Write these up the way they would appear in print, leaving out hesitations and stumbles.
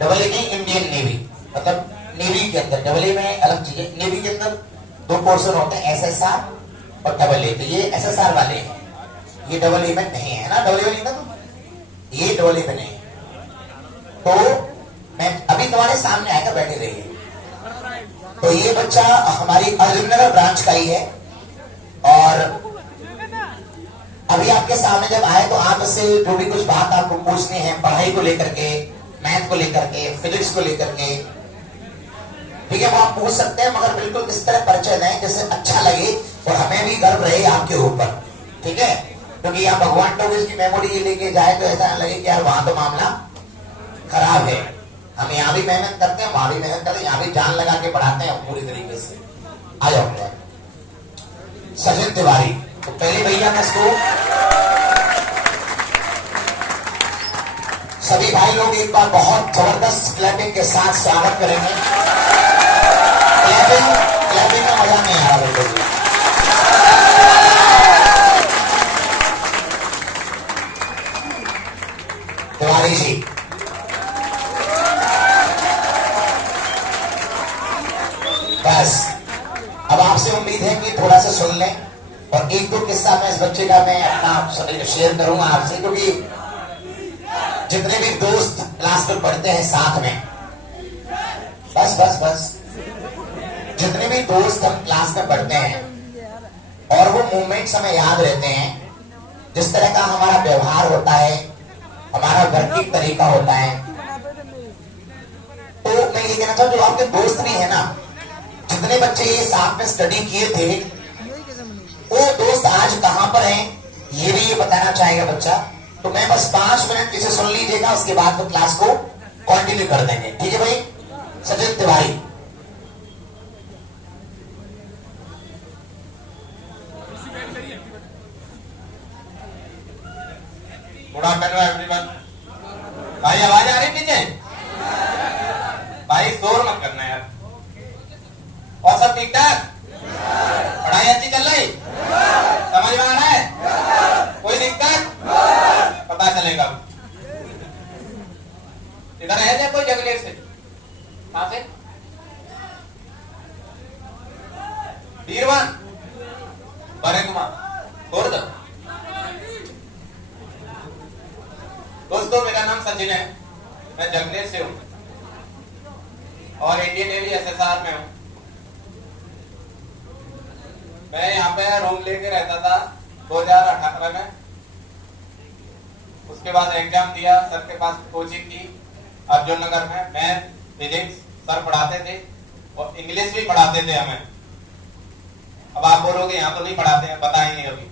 Double A नहीं, Indian navy, मतलब navy के अंदर डबल ए में अलग चीज है। नेवी के अंदर दो पोर्शन होते हैं, एसएसआर और डबल ए। तो ये एसएसआर वाले हैं, ये डबल ए में नहीं है ना, डबल ए में नहीं था तो ये डबल ए में नहीं है। तो मैं अभी तुम्हारे सामने आएगा, बैठे रहिए। तो ये बच्चा हमारी अर्जुन नगर ब्रांच का ही है, और अभी आपके सामने जब आए तो आप इससे जो भी कुछ बात आपको पूछनी है पढ़ाई को लेकर के, मैथ को लेकर के, फिजिक्स को लेकर के, ठीक है, वो आप पूछ सकते हैं, मगर बिल्कुल इस तरह परिचय दें जैसे अच्छा लगे और हमें भी गर्व रहे आपके ऊपर, ठीक है। क्योंकि यहाँ भगवान तो इसकी मेमोरी लेके जाए तो ऐसा लगे कि यार वहां तो मामला खराब है। हम यहाँ भी मेहनत करते हैं, वहां भी मेहनत करते हैं, यहाँ भी जान लगा के पढ़ाते हैं पूरी तरीके से। आ जाओ सचिन तिवारी। तो पहले भैया मैं इसको सभी भाई लोग एक बार बहुत जबरदस्त क्लैपिंग के साथ स्वागत करेंगे। क्लैपिंग में मजा नहीं आ रहा बिल्कुल भी। तिवारी जी, बस अब आपसे उम्मीद है कि थोड़ा सा सुन लें, और एक दो किस्सा मैं इस बच्चे का मैं अपना शेयर करूंगा आपसे, क्योंकि जितने भी दोस्त क्लास में पढ़ते हैं साथ में, बस बस बस जितने भी दोस्त हम क्लास में पढ़ते हैं और वो मोमेंट्स हमें याद रहते हैं, जिस तरह का हमारा व्यवहार होता है, हमारा वर्किंग तरीका होता है। तो मैं ये कहना चाहूँ जो आपके दोस्त भी है ना, जितने बच्चे ये साथ में स्टडी किए थे, वो दोस्त आज कहां पर हैं ये भी ये बताना चाहेगा बच्चा। तो मैं बस 5 मिनट इसे सुन लीजिएगा, उसके बाद वो क्लास को कंटिन्यू कर देंगे, ठीक है भाई। Sachin Tiwari. Good afternoon everyone. भाई आवाज आ रही पीछे? भाई शोर मत करना यार। और सब ठीक ठाक? पढ़ाई अच्छी चल रही? समझ में आ रहा है? कोई दिक्कत? पता चलेगा। इधर है क्या कोई जगलेर से? कहां से? बीरवन बरे कुमार खुर्द। दोस्तों मेरा नाम सचिन है, मैं जगलेर से हूं और इंडियन नेवी एसएसआर में हूं। मैं यहाँ पे रूम लेके रहता था 2018 में। उसके बाद एग्जाम दिया, सर के पास कोचिंग की अर्जुन नगर में। मैथ फिजिक्स सर पढ़ाते थे और इंग्लिश भी पढ़ाते थे हमें। अब आप बोलोगे यहाँ तो नहीं पढ़ाते हैं, बताएंगे अभी।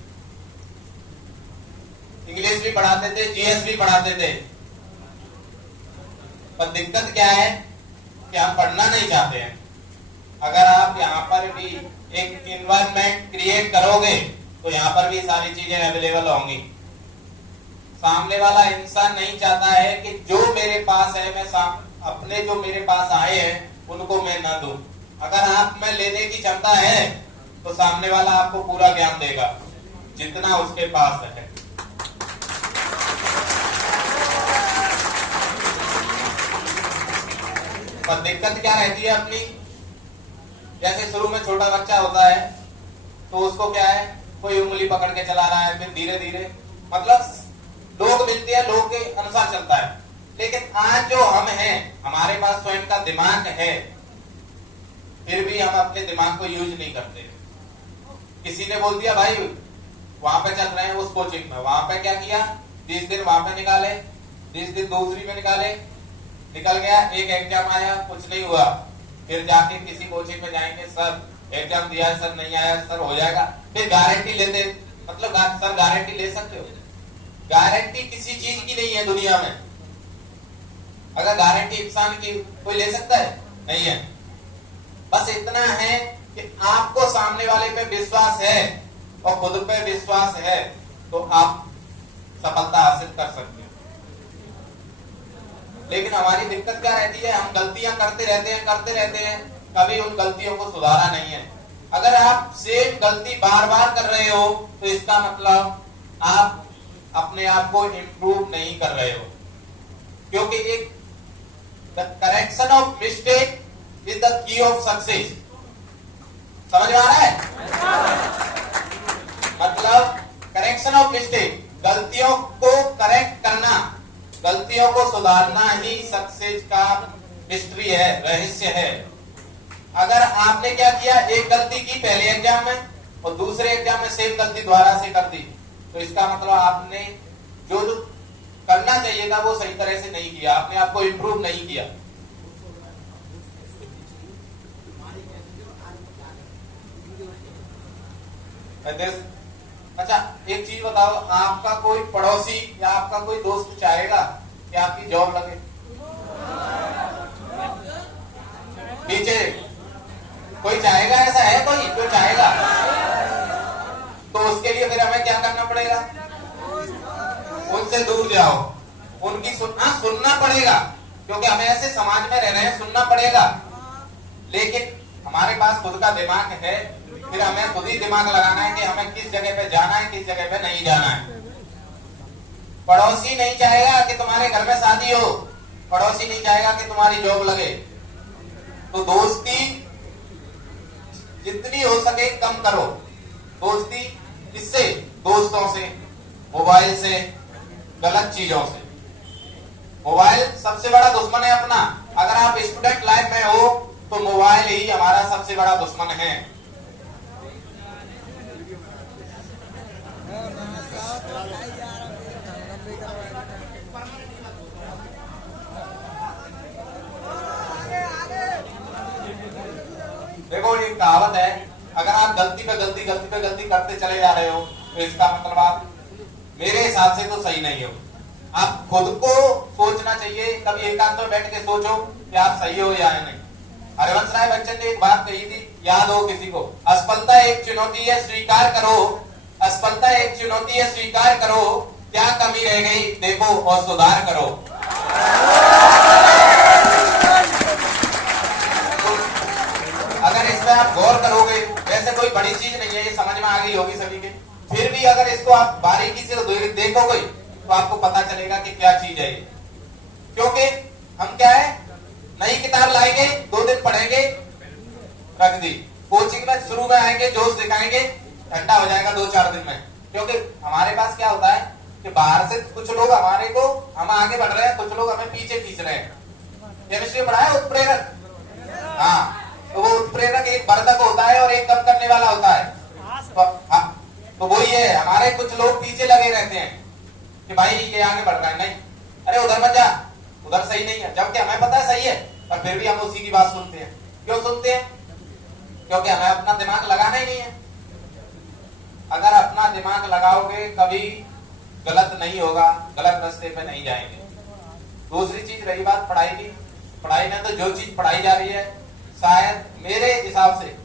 इंग्लिश भी पढ़ाते थे, जीएस भी पढ़ाते थे, पर दिक्कत क्या है कि हम पढ़ना नहीं चाहते हैं। अगर आप यहाँ पर भी एक इन्वायरमेंट क्रिएट करोगे तो यहाँ पर भी सारी चीजें अवेलेबल होंगी। सामने वाला इंसान नहीं चाहता है कि जो मेरे पास है मैं अपने जो मेरे पास आए हैं उनको मैं ना दूं। अगर आप में लेने की क्षमता है तो सामने वाला आपको पूरा ज्ञान देगा जितना उसके पास है। पर दिक्कत क्या रहती है अपनी, जैसे शुरू में छोटा बच्चा होता है तो उसको क्या है, कोई उंगली पकड़ के चला रहा है, फिर धीरे धीरे मतलब लोग मिलते हैं, लोग के अनुसार चलता है। लेकिन आज जो हम हैं, हमारे पास स्वयं का दिमाग है, फिर भी हम अपने दिमाग को यूज नहीं करते। किसी ने बोल दिया भाई वहां पे चल रहे हैं उस कोचिंग में, वहां पे क्या किया, 20 दिन वहां पे निकाले, 20 दिन दूसरी में निकाले, निकल गया, एक एग्जाम आया, कुछ नहीं हुआ, फिर जाके किसी कोचिंग में जाएंगे, सर एग्जाम दिया है, सर नहीं आया, सर हो जाएगा, फिर गारंटी लेते, मतलब सर गारंटी ले सकते हो? गारंटी किसी चीज की नहीं है दुनिया में। अगर गारंटी इंसान की कोई ले सकता है? नहीं है। बस इतना है कि आपको सामने वाले पे विश्वास है और खुद पे विश्वास है तो आप सफलता हासिल कर सकते हो। लेकिन हमारी दिक्कत क्या रहती है, हम गलतियां करते रहते हैं, कभी उन गलतियों को सुधारा नहीं है। अगर आप सेम गलती बार बार कर रहे हो तो इसका मतलब आप अपने आप को इम्प्रूव नहीं कर रहे हो। क्योंकि एक the correction of mistake is the key of success. समझ में आ रहा है? मतलब करेक्शन ऑफ मिस्टेक, गलतियों को करेक्ट करना, गलतियों को सुधारना ही सक्सेस का हिस्ट्री है, रहस्य है। अगर आपने क्या किया, एक गलती की पहले एग्जाम में और दूसरे एग्जाम में सेम गलती दोबारा से कर दी, तो इसका मतलब आपने जो करना चाहिए था वो सही तरह से नहीं किया, आपने आपको इंप्रूव नहीं किया। अच्छा एक चीज बताओ, आपका कोई पड़ोसी या आपका कोई दोस्त चाहेगा कि आपकी जॉब लगे? नीचे कोई चाहेगा? ऐसा है कोई जो चाहेगा? तो उसके लिए फिर हमें क्या करना पड़ेगा? उनसे दूर जाओ, उनकी सुनना पड़ेगा, क्योंकि हमें ऐसे समाज में रह रहे हैं, सुनना पड़ेगा। लेकिन हमारे पास खुद का दिमाग है, फिर हमें खुद ही दिमाग लगाना है कि हमें किस जगह पे जाना है, किस जगह पे नहीं जाना है। पड़ोसी नहीं चाहेगा कि तुम्हारे घर में शादी हो, पड़ोसी नहीं चाहेगा कि तुम्हारी जॉब लगे। तो दोस्ती जितनी हो सके कम करो। दोस्ती किससे? दोस्तों से, मोबाइल से, गलत चीजों से। मोबाइल सबसे बड़ा दुश्मन है अपना। अगर आप स्टूडेंट लाइफ में हो तो मोबाइल ही हमारा सबसे बड़ा दुश्मन है। देखो एक कहावत है, अगर आप गलती पे गलती करते चले जा रहे हो तो इसका मतलब आप मेरे हिसाब से तो सही नहीं हो। आप खुद को सोचना चाहिए, कभी एकांत में बैठ के सोचो कि आप सही हो या नहीं। हरिवंश राय बच्चन ने एक बात कही थी, याद हो किसी को? असफलता एक चुनौती है, स्वीकार करो। असफलता एक चुनौती है, स्वीकार करो। क्या कमी रह गई देखो और सुधार करो। अगर इसमें आप गौर करोगे, वैसे कोई बड़ी चीज नहीं है, ये समझ में आ गई होगी सभी के। फिर भी अगर इसको आप बारीकी से देखोगे तो आपको पता चलेगा कि क्या चीज है ये। क्योंकि हम क्या है, नई किताब लाएंगे, 2 दिन पढ़ेंगे, रख दी। कोचिंग में शुरू में आएंगे, जोश दिखाएंगे, ठंडा हो जाएगा 2-4 दिन में। क्योंकि हमारे पास क्या होता है कि बाहर से कुछ लोग हमारे को, हम आगे बढ़ रहे हैं, कुछ लोग हमें पीछे खींच रहे हैं। केमिस्ट्री पढ़ा है उत्प्रेरक? हाँ, तो वो उत्प्रेरक एक वर्धक होता है और एक कम करने वाला होता है। तो वही है, हमारे कुछ लोग पीछे लगे रहते हैं कि भाई ये आगे बढ़ रहा है, नहीं अरे उधर मत जा, उधर सही नहीं है, जबकि हमें पता है सही है, पर फिर भी हम उसी की बात सुनते हैं। क्यों सुनते हैं? क्योंकि हमें अपना दिमाग लगाना ही नहीं है। अगर अपना दिमाग लगाओगे कभी गलत नहीं होगा, गलत रास्ते पे नहीं जाएंगे। दूसरी चीज रही बात पढ़ाई की। पढ़ाई में तो जो चीज पढ़ाई जा रही है, शायद मेरे हिसाब से,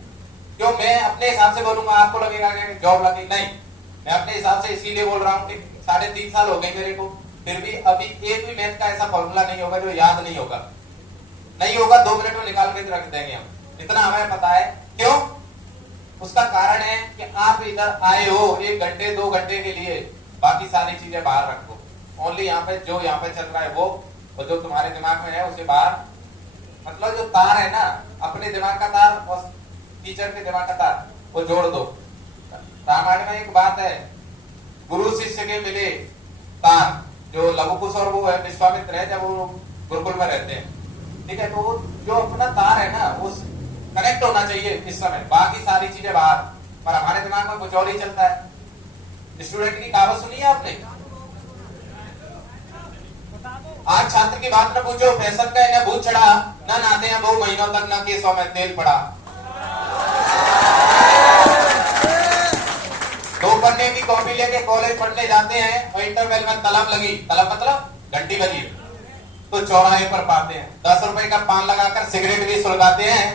क्यों मैं अपने हिसाब से बोलूंगा, आपको लगेगा कि जॉब लगी, नहीं, मैं अपने हिसाब से इसीलिए बोल रहा हूँ कि 3.5 साल हो गए मेरे को, फिर भी अभी एक भी मैथ का ऐसा फॉर्मूला नहीं होगा जो याद नहीं होगा। 2 मिनट में निकाल के रख देंगे हम, इतना हमें पता है। क्यों? उसका कारण है कि आप इधर आए हो 1 घंटे 2 घंटे के लिए, बाकी सारी चीजें बाहर रखो। ओनली यहाँ पे जो यहाँ पे चल रहा है वो, और जो तुम्हारे दिमाग में है उसे बाहर, मतलब जो तार है ना, अपने दिमाग का तार और टीचर के दिमाग का तार, वो जोड़ दो। रामायण में एक बात है, गुरु शिष्य के मिले तार, जो लवकुश और वो है विश्वामित्र है, जब वो गुरुकुल में रहते हैं, ठीक है, तो वो जो अपना तार है ना, वो कनेक्ट होना चाहिए इस समय, बाकी सारी चीजें बाहर। पर हमारे दिमाग में कुछ और ही चलता है। स्टूडेंट की कहावत सुनी है आपने? आज छात्र की बात न पूछो, फैशन का इन्हें भूत चढ़ा, न नहाते हैं 2 महीनों तक, न केसों में तेल पड़ा। 2 पन्ने की कॉपी लेके कॉलेज पढ़ने जाते हैं और इंटरवल में तलब लगी, तलब मतलब घंटी बजी, तो चौराहे पर पाते हैं 10 रुपए का पान लगाकर सिगरेट भी सुलगाते हैं।